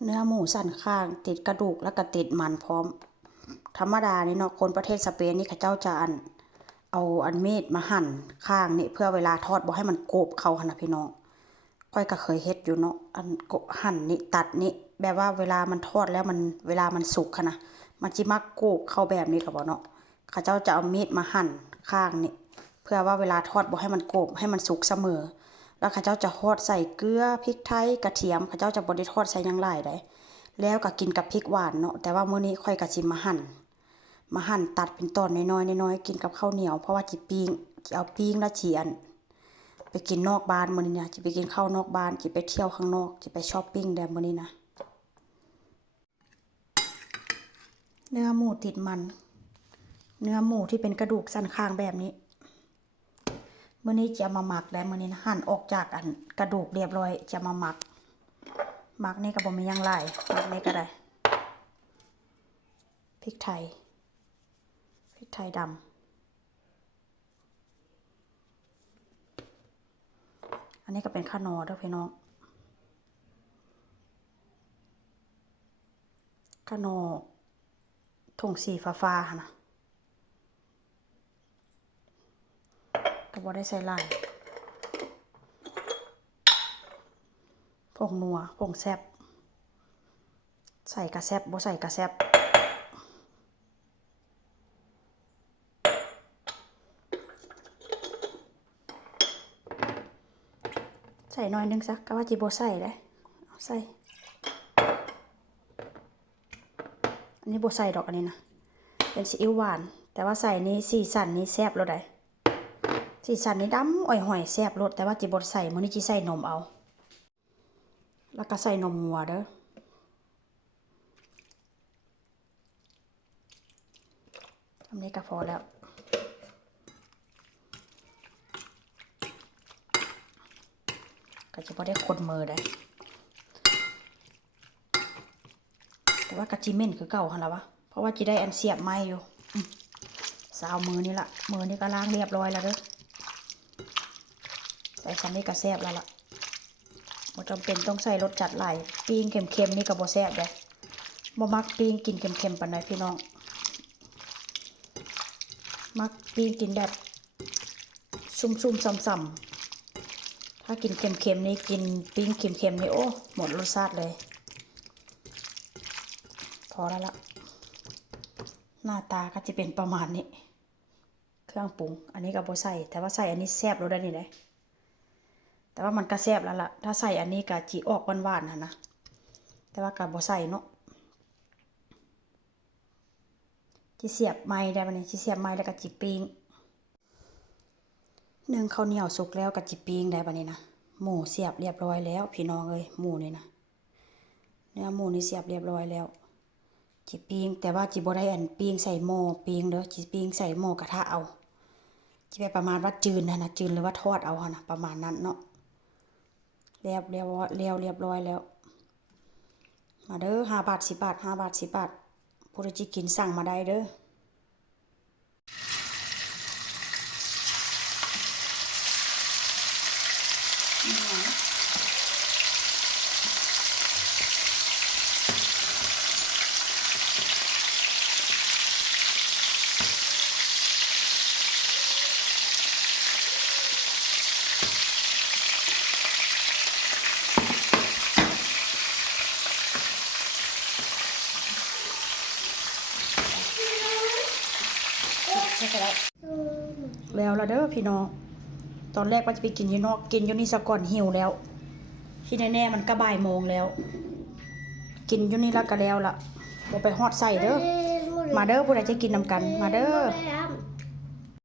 เนื้อหมูสันข้างติดกระดูกแล้วก็ติดมันพร้อมธรรมดานี่เนาะคนประเทศสเปนนี่เขาเจ้าจะเอามีดมาหั่นข้างนี่เพื่อเวลาทอดบ่ให้มันโกบเข้าหั่นน่ะพี่น้องก้อยก็เคยเฮ็ดอยู่เนาะหั่นนี่ตัดนี่แบบว่าเวลามันทอดแล้วมันเวลามันสุกค่ะนะมันสิมักโกบเข้าแบบนี้ก็บ่เนาะเขาเจ้าจะเอามีดมาหั่นข้างนี่เพื่อว่าเวลาทอดบ่ให้มันโกบให้มันสุกเสมอแล้วเขาเจ้าจะทอดใส่เกลือพริกไทยกระเทียมเขาเจ้าจะบ่ได้ทอดใส่หยังหลายได้แล้วก็กินกับพริกหวานเนาะแต่ว่ามื้อนี้ค่อยก็สิมาหั่นตัดเป็นตอนน้อยๆกินกับข้าวเหนียวเพราะว่าสิเอาปิ้งแล้วสิไปกินนอกบ้านมื้อนี้นะสิไปกินข้าวนอกบ้านสิไปเที่ยวข้างนอกสิไปช้อปปิ้งแดมื้อนี้นะเนื้อหมูติดมันเนื้อหมูที่เป็นกระดูกสันข้างแบบนี้มื้อนี้จะมาหมักได้มื้อนี้นะหั่นออกจากกระดูกเรียบร้อยจะมาหมักนี่ก็บ่มีหยังหลายหมักนี่ก็ได้พริกไทยดำอันนี้ก็เป็นข้าวนอเด้อพี่น้องข้าวนอถุงสีฟ้าๆหั่นน่ะก็บ่ได้ใส่หลายผงนัวผงแซ่บใส่กระแซ่บบ่ใส่กระแซ่บใส่หน่อยนึงซะก็ว่าจิบ่ใส่ได้เอาใส่อันนี้บ่ใส่ดอกอันนี้นะเป็นซีอิ๊วหวานแต่ว่าใส่นี่สีสันนี่แซ่บแล้วได้สีสันนี่ดำอ่อยห่อยแซ่บรสแต่ว่าจิบ่ใส่มื้อนี้จิใส่นมเอาแล้วก็ใส่นมวัวเด้อทำนี้ก็พอแล้วก็จะบ่ได้คนมือได้แต่ว่ากะจิเม่นคือเก่าหั่นล่ะวะเพราะว่าจิได้อันเสียบไม้อยู่สาวมือนี่ล่ะมือนี่ก็ล้างเรียบร้อยแล้วเด้อใส่ซันนี่ก็แซ่บแล้วล่ะบ่จำเป็นต้องใส่รสจัดหลายปิ้งเค็มๆนี่ก็บ่แซ่บเด้บ่มักปิ้งกินเค็มๆปานใดพี่น้องมักปิ้งกินแบบซุ่มๆซ้ำๆถ้ากินเค็มๆนี่กินปิ้งเค็มๆนี่โอ้หมดรสชาติเลยพอแล้วล่ะหน้าตาก็จะเป็นประมาณนี้เครื่องปรุงอันนี้ก็บ่ใส่แต่ว่าใส่อันนี้แซ่บแล้วได้นี่ได้แต่ว่ามันก็แซ่บแล้วล่ะถ้าใส่อันนี้ก็จิออกหวานๆนะแต่ว่าก็บ่ใส่เนาะจิเสียบไม้ได้บัดนี้จิเสียบไม้แล้วก็จิปิ้งนึ่งข้าวเหนียวสุกแล้วก็จิปิ้งได้บัดนี้นะหมูเสียบเรียบร้อยแล้วพี่น้องเอ้ยหมูนี่นะเนื้อหมูนี่เสียบเรียบร้อยแล้วจิปิ้งแต่ว่าจิบ่ได้ปิ้งใส่หม้อปิ้งเด้อจิปิ้งใส่หม้อกระทะเอาจิไปประมาณว่าจืดนะจืดหรือว่าทอดเอาหั่นน่ะประมาณนั้นเนาะเรียบร้อยแล้วมาเด้อ5 บาท 10 บาท5 บาท 10 บาทผู้ใดสิกินสั่งมาได้เด้อแล้วเด้อพี่น้องตอนแรกว่าจะไปกินอยู่นอกกินอยู่นี่ซะก่อนหิวแล้วที่แน่ๆมันก็บ่ายโมงแล้วกินอยู่นี่แล้วก็แล้วล่ะบ่ไปฮอดใส่เด้อมาเด้อผู้ใดจะกินนำกันมาเด้อ